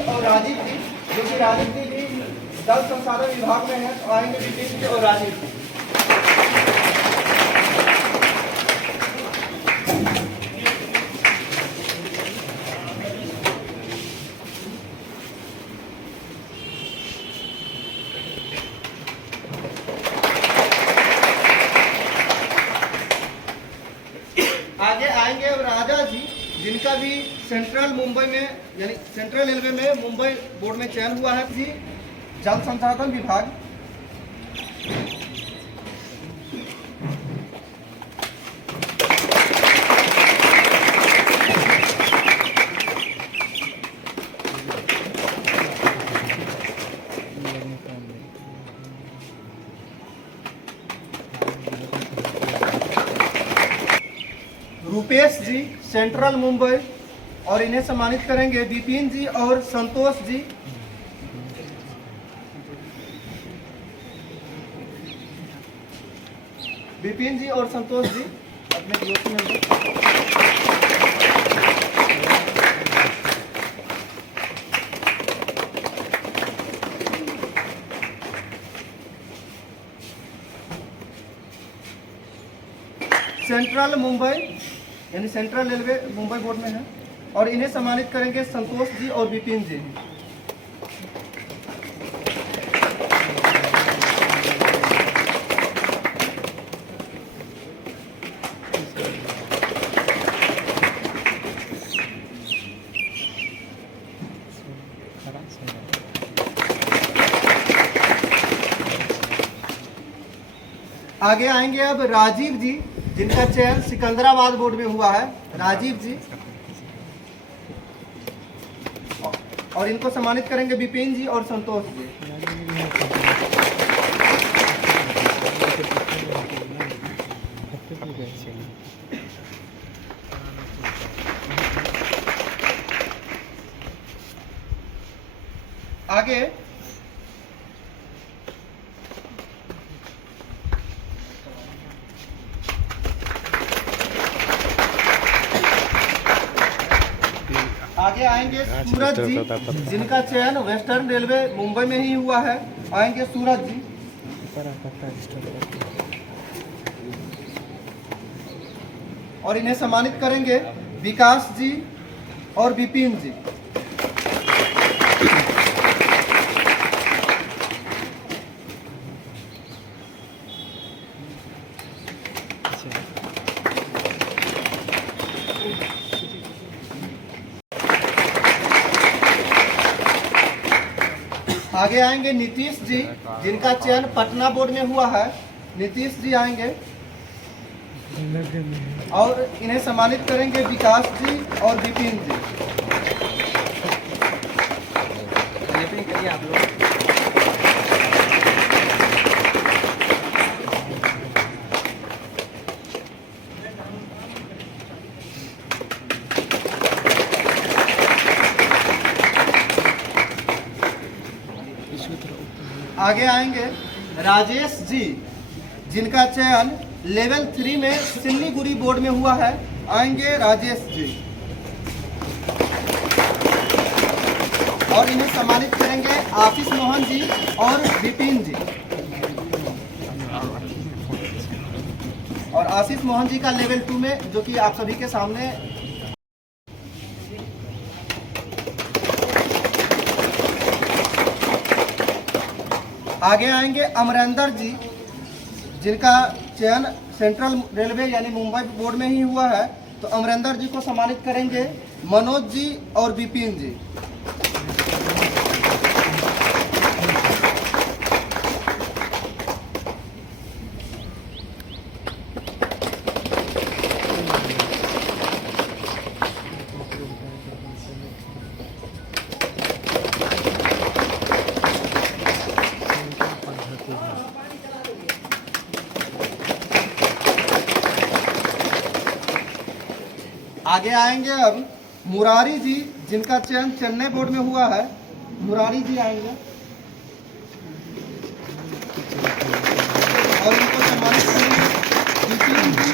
जी और राजीव जी, जो कि राजीव जी भी जल संसाधन विभाग में है, तो आएंगे विपिन जी और राजीव जी। आगे आएंगे अब राजा जी, जिनका भी सेंट्रल मुंबई में यानी सेंट्रल रेलवे में मुंबई बोर्ड में चयन हुआ है जी, जल संसाधन विभाग। रुपेश जी सेंट्रल मुंबई, और इन्हें सम्मानित करेंगे विपिन जी और संतोष जी। विपिन जी और संतोष जी अपने दोस्त में। सेंट्रल मुंबई यानी सेंट्रल रेलवे मुंबई बोर्ड में है, और इन्हें सम्मानित करेंगे संतोष जी और विपिन जी। आगे आएंगे अब राजीव जी, जिनका चयन सिकंदराबाद बोर्ड में हुआ है, राजीव जी, और इनको सम्मानित करेंगे विपिन जी और संतोष जी। आगे आगे आएंगे सूरज जी, जिनका चयन वेस्टर्न रेलवे मुंबई में ही हुआ है, आएंगे सूरज जी। और इन्हें सम्मानित करेंगे विकास जी और विपिन जी। आगे आएंगे नीतीश जी, जिनका चयन पटना बोर्ड में हुआ है, नीतीश जी आएंगे, और इन्हें सम्मानित करेंगे विकास जी और विपिन जी। आप लोग आगे आएंगे राजेश जी, जिनका चयन लेवल 3 में सिल्लीगुड़ी बोर्ड में हुआ है, आएंगे राजेश जी, और इन्हें सम्मानित करेंगे आशीष मोहन जी और विपिन जी। और आशीष मोहन जी का लेवल 2 में, जो कि आप सभी के सामने। आगे आएंगे अमरिंदर जी, जिनका चयन सेंट्रल रेलवे यानी मुंबई बोर्ड में ही हुआ है, तो अमरिंदर जी को सम्मानित करेंगे मनोज जी और विपिन जी। आगे आएंगे अब मुरारी जी, जिनका चयन चेन्नई बोर्ड में हुआ है, मुरारी जी आएंगे, और इनको सम्मानित करेंगे विपिन जी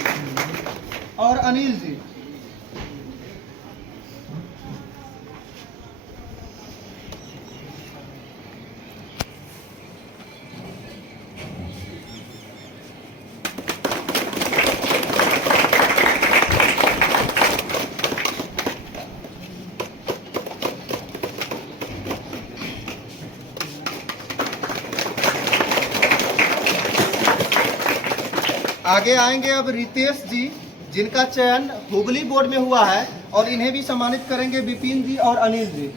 और अनिल जी। आगे आएंगे अब रितेश जी, जिनका चयन हुगली बोर्ड में हुआ है, और इन्हें भी सम्मानित करेंगे विपिन जी और अनिल जी।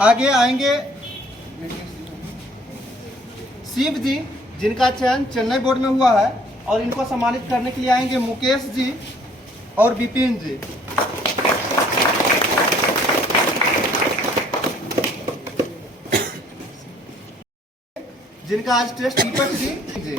आगे आएंगे शिव जी, जिनका चयन चेन्नई बोर्ड में हुआ है, और इनको सम्मानित करने के लिए आएंगे मुकेश जी और विपिन जी। जिनका आज टेस्ट दीपक जी।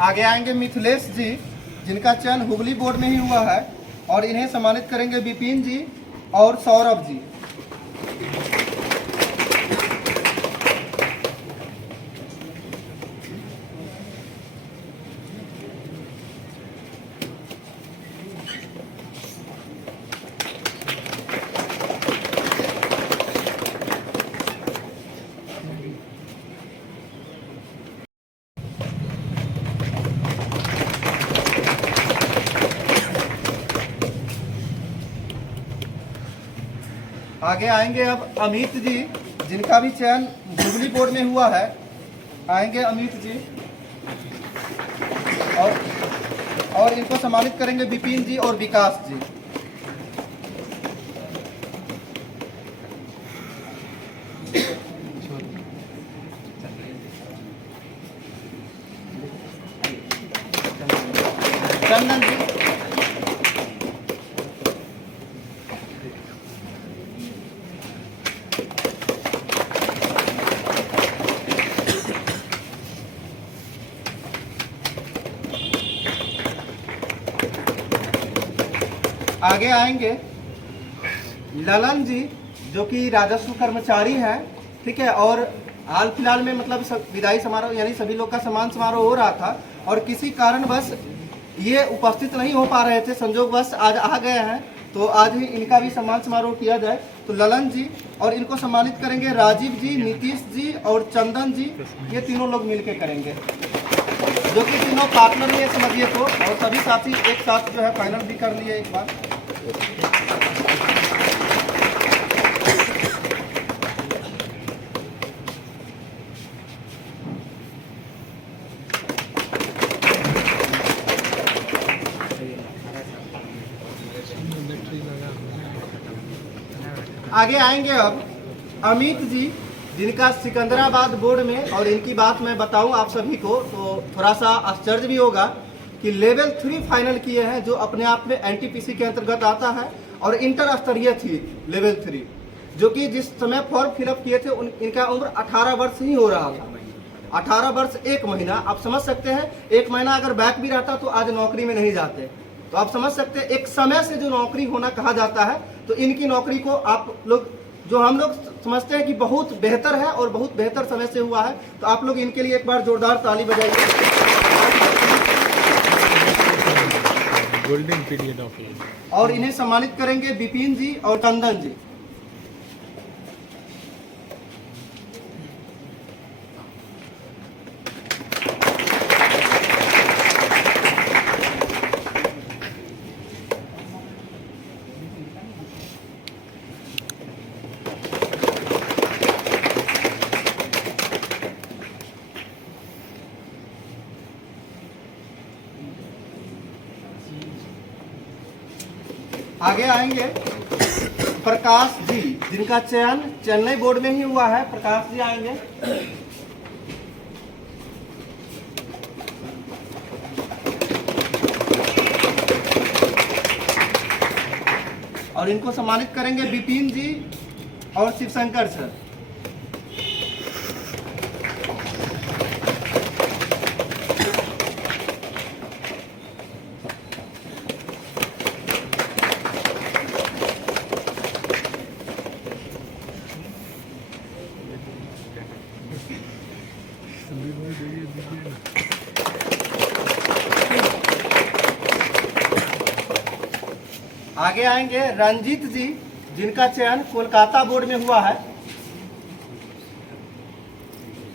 आगे आएंगे मिथिलेश जी, जिनका चयन हुगली बोर्ड में ही हुआ है, और इन्हें सम्मानित करेंगे विपिन जी और सौरभ जी। आगे आएंगे अब अमित जी, जिनका भी चयन हुगली बोर्ड में हुआ है। आएंगे अमित जी, और इनको सम्मानित करेंगे विपिन जी और विकास जी। चंदन जी। आगे आएंगे ललन जी, जो कि राजस्व कर्मचारी हैं, ठीक है। और हाल फिलहाल में मतलब विदाई समारोह यानी सभी लोग का सम्मान समारोह हो रहा था, और किसी कारणवश ये उपस्थित नहीं हो पा रहे थे, संजोगवश आज आ गए हैं, तो आज ही इनका भी सम्मान समारोह किया जाए। तो ललन जी, और इनको सम्मानित करेंगे राजीव जी, नीतीश जी और चंदन जी। ये तीनों लोग मिलके करेंगे, जो कि तीनों पार्टनर ही समझिए तो, और सभी साथी एक साथ जो है फाइनल भी कर लिए एक बार। आगे आएंगे अब अमित जी, जिनका सिकंदराबाद बोर्ड में, और इनकी बात मैं बताऊं आप सभी को तो थोड़ा सा आश्चर्य भी होगा कि लेवल 3 फाइनल किए हैं, जो अपने आप में एनटीपीसी के अंतर्गत आता है, और इंटर स्तरीय थी लेवल 3, जो कि जिस समय फॉर्म फिलअप किए थे इनका उम्र 18 वर्ष ही हो रहा था। 18 वर्ष 1 महीना, आप समझ सकते हैं, 1 महीना अगर बैक भी रहता तो आज नौकरी में नहीं जाते। तो आप समझ सकते हैं एक समय से जो नौकरी होना कहा जाता है, तो इनकी नौकरी को आप लोग, जो हम लोग समझते हैं कि बहुत बेहतर है और बहुत बेहतर समय से हुआ है, तो आप लोग इनके लिए एक बार जोरदार ताली बजाइए। Golden period of life. और इन्हें सम्मानित करेंगे विपिन जी और चंदन जी। आगे आएंगे प्रकाश जी, जिनका चयन चेन्नई बोर्ड में ही हुआ है। प्रकाश जी आएंगे। और इनको सम्मानित करेंगे विपिन जी और शिवशंकर सर। आगे आएंगे रंजीत जी, जिनका चयन कोलकाता बोर्ड में हुआ है।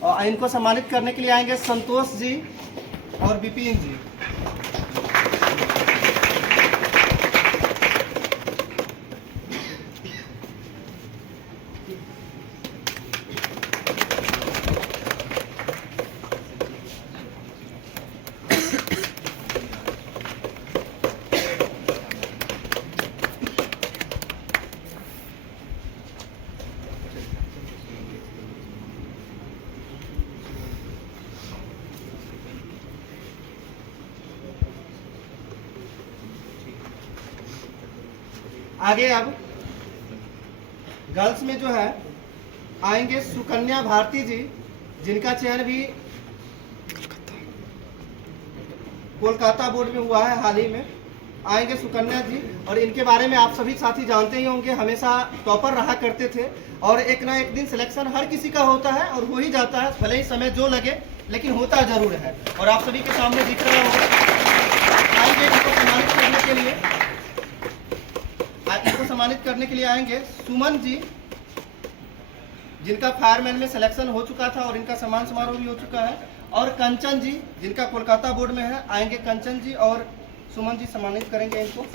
और इनको सम्मानित करने के लिए आएंगे संतोष जी और विपिन जी। आगे अब गर्ल्स में जो है आएंगे सुकन्या भारती जी, जिनका चयन भी कोलकाता बोर्ड में हुआ है हाल ही में। आएंगे सुकन्या जी, और इनके बारे में आप सभी साथी जानते ही होंगे, हमेशा टॉपर रहा करते थे और एक ना एक दिन सिलेक्शन हर किसी का होता है और हो ही जाता है, भले ही समय जो लगे लेकिन होता जरूर है। और आप सभी के सामने दिख रहा होगा। आएंगे इनको सम्मानित करने के लिए, इनको सम्मानित करने के लिए आएंगे सुमन जी, जिनका फायरमैन में सिलेक्शन हो चुका था और इनका सम्मान समारोह भी हो चुका है। और कंचन जी, जिनका कोलकाता बोर्ड में है। आएंगे कंचन जी और सुमन जी, सम्मानित करेंगे इनको।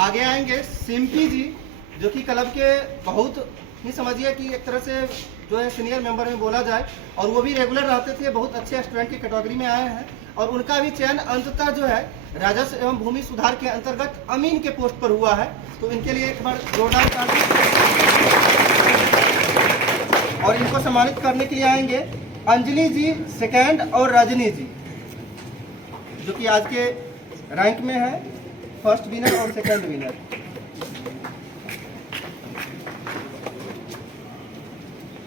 आगे आएंगे सिम्पी जी, जो कि क्लब के बहुत ही समझिए कि एक तरह से जो है सीनियर मेंबर में बोला जाए, और वो भी रेगुलर रहते थे, बहुत अच्छे स्टूडेंट की कैटेगरी में आए हैं। और उनका भी चयन अंततः जो है राजस्व एवं भूमि सुधार के अंतर्गत अमीन के पोस्ट पर हुआ है। तो इनके लिए एक बार जोरदार ताली। और इनको सम्मानित करने के लिए आएंगे अंजलि जी सेकेंड और रजनी जी, जो कि आज के रैंक में है, फर्स्ट विनर और सेकंड विनर।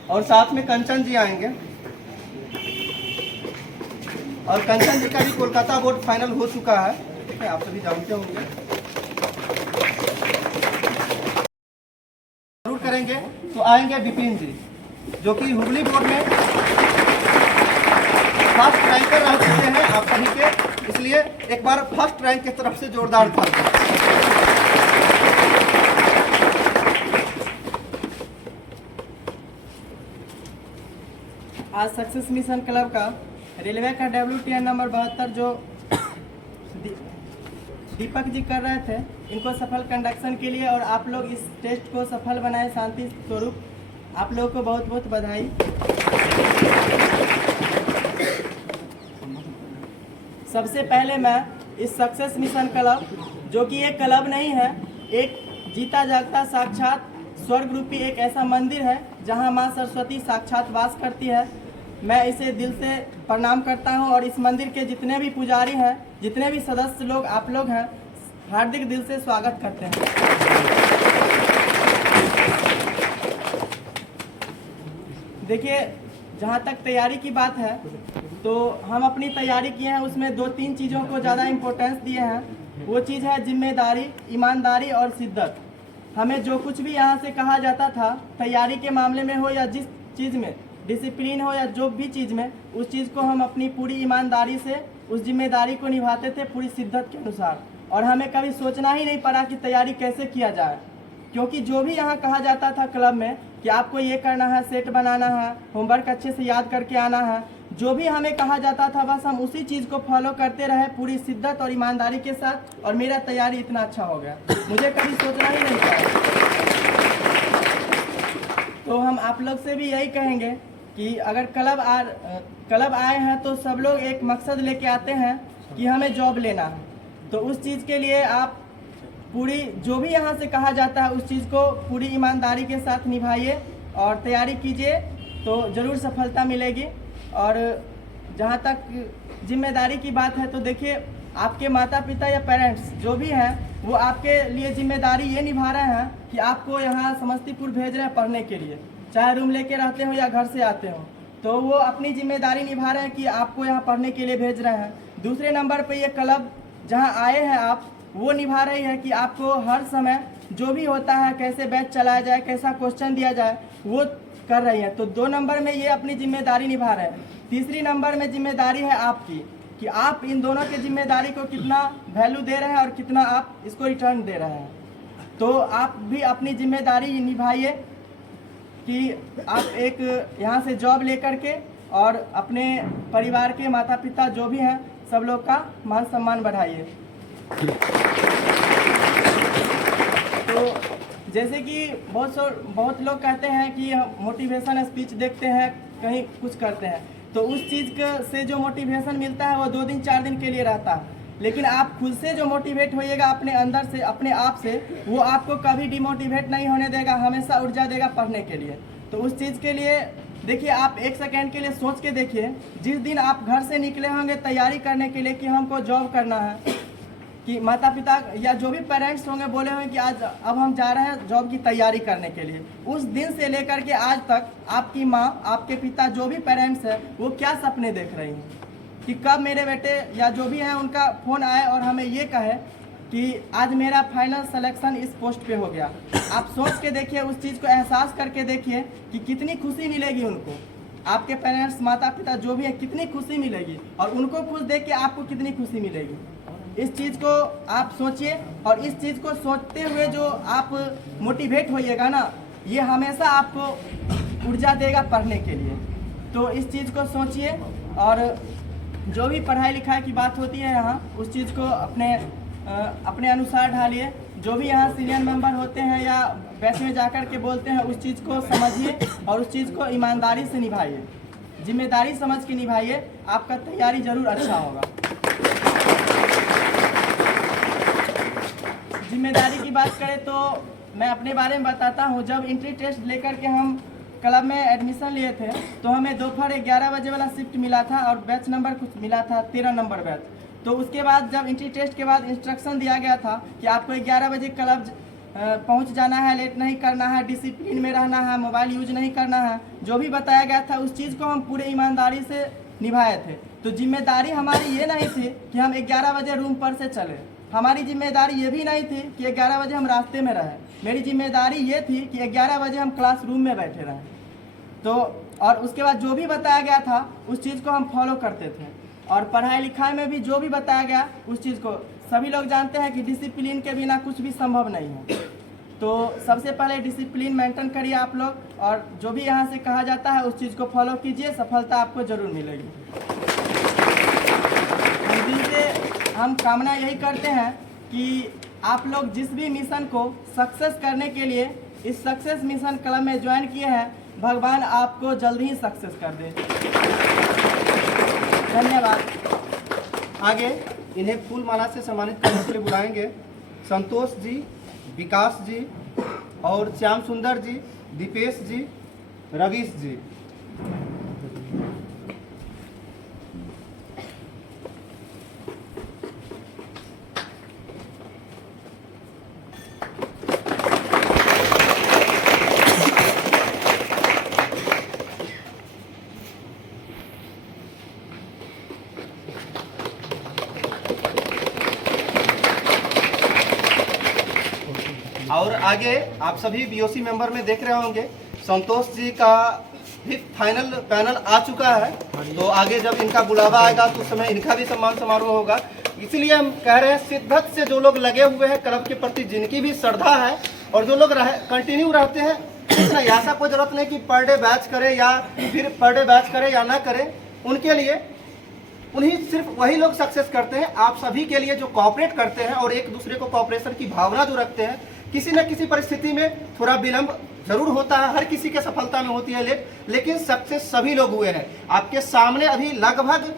और साथ में कंचन जी आएंगे, और कंचन जी का भी कोलकाता बोर्ड फाइनल हो चुका है, ठीक है, आप सभी जानते होंगे, जरूर करेंगे। तो आएंगे विपिन जी, जो कि हुगली बोर्ड में फर्स्ट रैंकर रह चुके हैं आप सभी के, इसलिए एक बार फर्स्ट रैंक की तरफ से जोरदार ताली। आज सक्सेस मिशन क्लब का रेलवे का WTN नंबर 72 जो दीपक जी कर रहे थे, इनको सफल कंडक्शन के लिए और आप लोग इस टेस्ट को सफल बनाए शांति स्वरूप, आप लोगों को बहुत बहुत बधाई। सबसे पहले मैं इस सक्सेस मिशन क्लब, जो कि एक क्लब नहीं है, एक जीता जागता साक्षात स्वर्ग रूपी एक ऐसा मंदिर है जहां मां सरस्वती साक्षात वास करती है, मैं इसे दिल से प्रणाम करता हूं। और इस मंदिर के जितने भी पुजारी हैं, जितने भी सदस्य लोग आप लोग हैं, हार्दिक दिल से स्वागत करते हैं। देखिए, जहां तक तैयारी की बात है तो हम अपनी तैयारी किए हैं, उसमें 2-3 चीज़ों को ज़्यादा इम्पोर्टेंस दिए हैं। वो चीज़ है जिम्मेदारी, ईमानदारी और शिद्दत। हमें जो कुछ भी यहाँ से कहा जाता था, तैयारी के मामले में हो या जिस चीज़ में, डिसिप्लिन हो या जो भी चीज़ में, उस चीज़ को हम अपनी पूरी ईमानदारी से उस जिम्मेदारी को निभाते थे पूरी शिद्दत के अनुसार। और हमें कभी सोचना ही नहीं पड़ा कि तैयारी कैसे किया जाए, क्योंकि जो भी यहाँ कहा जाता था क्लब में कि आपको ये करना है, सेट बनाना है, होमवर्क अच्छे से याद करके आना है, जो भी हमें कहा जाता था बस हम उसी चीज़ को फॉलो करते रहे पूरी शिद्दत और ईमानदारी के साथ, और मेरा तैयारी इतना अच्छा हो गया, मुझे कभी सोचना ही नहीं पड़ा। तो हम आप लोग से भी यही कहेंगे कि अगर क्लब आए हैं तो सब लोग एक मकसद लेके आते हैं कि हमें जॉब लेना है, तो उस चीज़ के लिए आप पूरी जो भी यहाँ से कहा जाता है उस चीज़ को पूरी ईमानदारी के साथ निभाइए और तैयारी कीजिए, तो ज़रूर सफलता मिलेगी। और जहाँ तक जिम्मेदारी की बात है तो देखिए, आपके माता पिता या पेरेंट्स जो भी हैं वो आपके लिए जिम्मेदारी ये निभा रहे हैं कि आपको यहाँ समस्तीपुर भेज रहे हैं पढ़ने के लिए, चाहे रूम लेके रहते हो या घर से आते हो, तो वो अपनी जिम्मेदारी निभा रहे हैं कि आपको यहाँ पढ़ने के लिए भेज रहे हैं। दूसरे नंबर पे ये क्लब जहाँ आए हैं आप, वो निभा रही है कि आपको हर समय जो भी होता है कैसे बैच चलाया जाए, कैसा क्वेश्चन दिया जाए, वो कर रही है। तो 2 नंबर में ये अपनी जिम्मेदारी निभा रहे हैं। तीसरी नंबर में जिम्मेदारी है आपकी कि आप इन दोनों की जिम्मेदारी को कितना वैल्यू दे रहे हैं और कितना आप इसको रिटर्न दे रहे हैं। तो आप भी अपनी जिम्मेदारी निभाइए कि आप एक यहाँ से जॉब लेकर के और अपने परिवार के माता पिता जो भी हैं सब लोग का मान सम्मान बढ़ाइए। तो जैसे कि बहुत लोग कहते हैं कि हम मोटिवेशन स्पीच देखते हैं, कहीं कुछ करते हैं, तो उस चीज़ से जो मोटिवेशन मिलता है वो 2 दिन 4 दिन के लिए रहता है। लेकिन आप खुद से जो मोटिवेट होइएगा अपने अंदर से, अपने आप से, वो आपको कभी डिमोटिवेट नहीं होने देगा, हमेशा ऊर्जा देगा पढ़ने के लिए। तो उस चीज़ के लिए देखिए, आप 1 सेकेंड के लिए सोच के देखिए, जिस दिन आप घर से निकले होंगे तैयारी करने के लिए कि हमको जॉब करना है, कि माता पिता या जो भी पेरेंट्स होंगे बोले होंगे कि आज अब हम जा रहे हैं जॉब की तैयारी करने के लिए, उस दिन से लेकर के आज तक आपकी माँ, आपके पिता, जो भी पेरेंट्स हैं, वो क्या सपने देख रही हैं कि कब मेरे बेटे या जो भी हैं उनका फ़ोन आए और हमें ये कहे कि आज मेरा फाइनल सिलेक्शन इस पोस्ट पे हो गया। आप सोच के देखिए, उस चीज़ को एहसास करके देखिए कि कितनी खुशी मिलेगी उनको, आपके पेरेंट्स, माता पिता जो भी हैं, कितनी खुशी मिलेगी, और उनको खुश देख के आपको कितनी खुशी मिलेगी। इस चीज़ को आप सोचिए, और इस चीज़ को सोचते हुए जो आप मोटिवेट होइएगा ना, ये हमेशा आपको ऊर्जा देगा पढ़ने के लिए। तो इस चीज़ को सोचिए, और जो भी पढ़ाई लिखाई की बात होती है यहाँ, उस चीज़ को अपने अनुसार ढालिए। जो भी यहाँ सीनियर मेंबर होते हैं या बैच में जाकर के बोलते हैं, उस चीज़ को समझिए और उस चीज़ को ईमानदारी से निभाइए, जिम्मेदारी समझ के निभाइए, आपका तैयारी ज़रूर अच्छा होगा। जिम्मेदारी की बात करें तो मैं अपने बारे में बताता हूँ। जब एंट्री टेस्ट लेकर के हम क्लब में एडमिशन लिए थे, तो हमें दोपहर 11 बजे वाला शिफ्ट मिला था और बैच नंबर कुछ मिला था 13 नंबर बैच। तो उसके बाद जब एंट्री टेस्ट के बाद इंस्ट्रक्शन दिया गया था कि आपको 11 बजे क्लब पहुंच जाना है, लेट नहीं करना है, डिसिप्लिन में रहना है, मोबाइल यूज नहीं करना है, जो भी बताया गया था उस चीज़ को हम पूरे ईमानदारी से निभाए थे। तो जिम्मेदारी हमारी ये नहीं थी कि हम 11 बजे रूम पर से चले, हमारी जिम्मेदारी ये भी नहीं थी कि 11 बजे हम रास्ते में रहें। मेरी जिम्मेदारी ये थी कि 11 बजे हम क्लासरूम में बैठे रहें। तो और उसके बाद जो भी बताया गया था उस चीज़ को हम फॉलो करते थे, और पढ़ाई लिखाई में भी जो भी बताया गया उस चीज़ को, सभी लोग जानते हैं कि डिसिप्लिन के बिना कुछ भी संभव नहीं है। तो सबसे पहले डिसिप्लिन मेंटेन करिए आप लोग, और जो भी यहाँ से कहा जाता है उस चीज़ को फॉलो कीजिए, सफलता आपको ज़रूर मिलेगी। दिल से हम कामना यही करते हैं कि आप लोग जिस भी मिशन को सक्सेस करने के लिए इस सक्सेस मिशन क्लब में ज्वाइन किए हैं, भगवान आपको जल्द ही सक्सेस कर दे। धन्यवाद। आगे इन्हें फूल माला से सम्मानित करने के लिए बुलाएंगे संतोष जी, विकास जी और श्याम सुंदर जी, दीपेश जी, रवीश जी। और आगे आप सभी बीओसी मेंबर में देख रहे होंगे संतोष जी का भी फाइनल पैनल आ चुका है। तो आगे जब इनका बुलावा आएगा तो उस समय इनका भी सम्मान समारोह होगा। इसलिए हम कह रहे हैं शिद्दत से जो लोग लगे हुए हैं क्लब के प्रति, जिनकी भी श्रद्धा है और जो लोग कंटिन्यू रहते हैं, ऐसा कोई जरूरत नहीं कि पर डे बैच करे या फिर पर डे बैच करे या ना करे, उनके लिए उन्हीं सिर्फ वही लोग सक्सेस करते हैं। आप सभी के लिए जो कोऑपरेट करते हैं और एक दूसरे को कोऑपरेशन की भावना जो रखते हैं, किसी न किसी परिस्थिति में थोड़ा विलंब जरूर होता है, हर किसी के सफलता में होती है लेकिन सक्सेस सभी लोग हुए हैं। आपके सामने अभी लगभग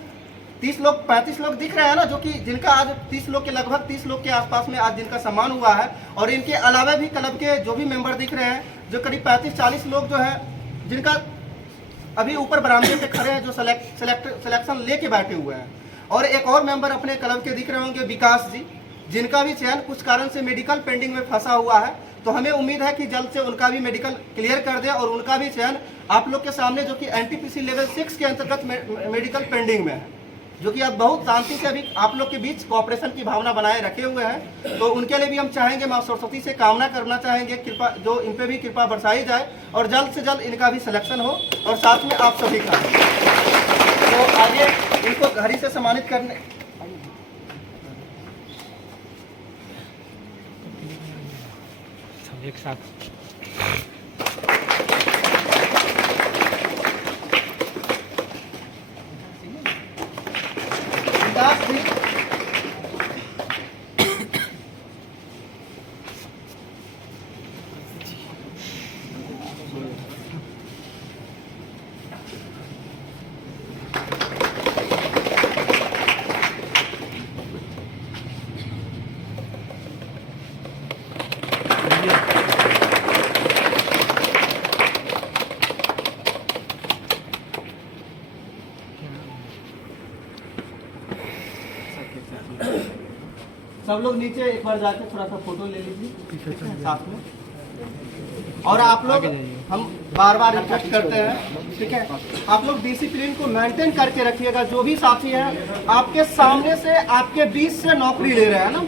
30 लोग 35 लोग दिख रहे हैं ना, जो कि जिनका आज 30 लोग के लगभग 30 लोग के आसपास में आज जिनका सम्मान हुआ है। और इनके अलावा भी क्लब के जो भी मेंबर दिख रहे हैं, जो करीब 35-40 लोग जो है जिनका अभी ऊपर बरामदे पे खड़े हैं, जो सिलेक्शन लेके बैठे हुए हैं। और एक और मेंबर अपने क्लब के दिख रहे होंगे विकास जी, जिनका भी चयन कुछ कारण से मेडिकल पेंडिंग में फंसा हुआ है। तो हमें उम्मीद है कि जल्द से उनका भी मेडिकल क्लियर कर दे और उनका भी चयन आप लोग के सामने, जो कि एनटीपीसी लेवल 6 के अंतर्गत मेडिकल पेंडिंग में है। जो कि अब बहुत शांति से अभी आप लोग के बीच कोऑपरेशन की भावना बनाए रखे हुए हैं। तो उनके लिए भी हम चाहेंगे, माँ सरस्वती से कामना करना चाहेंगे, कृपा जो इन पे भी कृपा बरसाई जाए और जल्द से जल्द इनका भी सिलेक्शन हो और साथ में आप सभी का। तो आगे इनको घड़ी से सम्मानित करने एक साथ विकास जी सब लोग नीचे एक बार जाके थोड़ा सा फोटो ले लीजिए साथ में। और आप लोग हम बार बार रिक्वेस्ट करते हैं, ठीक है, आप लोग डिसिप्लिन को मेंटेन करके रखिएगा। जो भी साथी हैं आपके सामने से आपके बीच से नौकरी ले रहे हैं ना,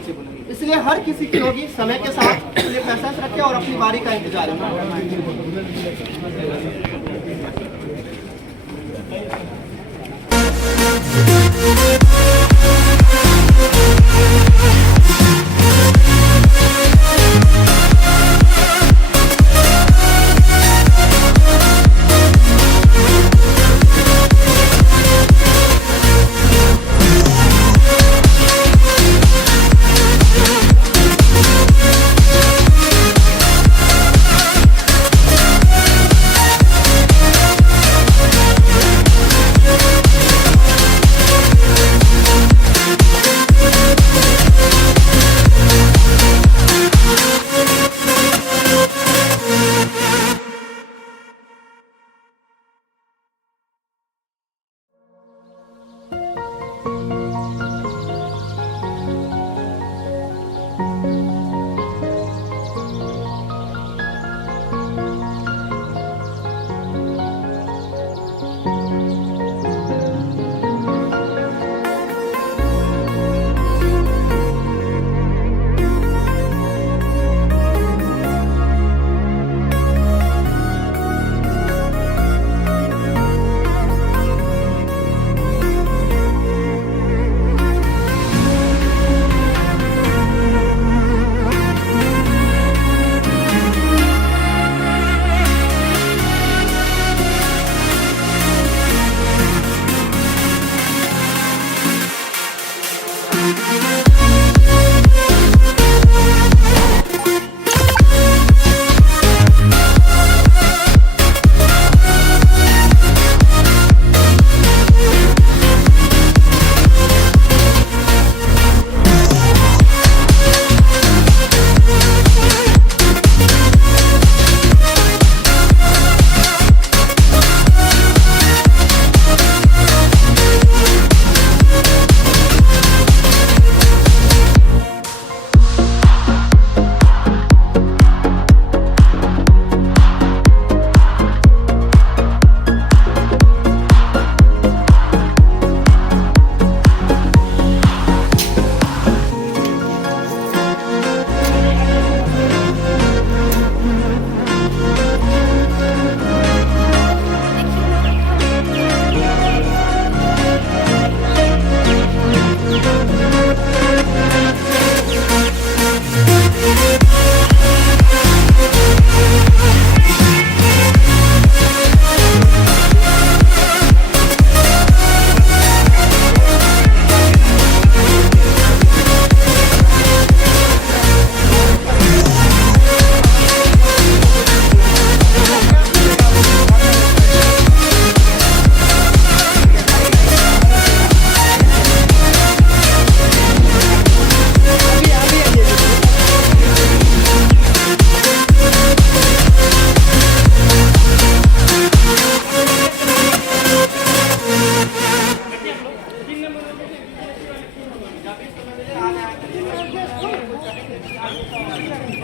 इसलिए हर किसी की होगी, समय के साथ इसलिए पेशेंस रखें और अपनी बारी का इंतजार है।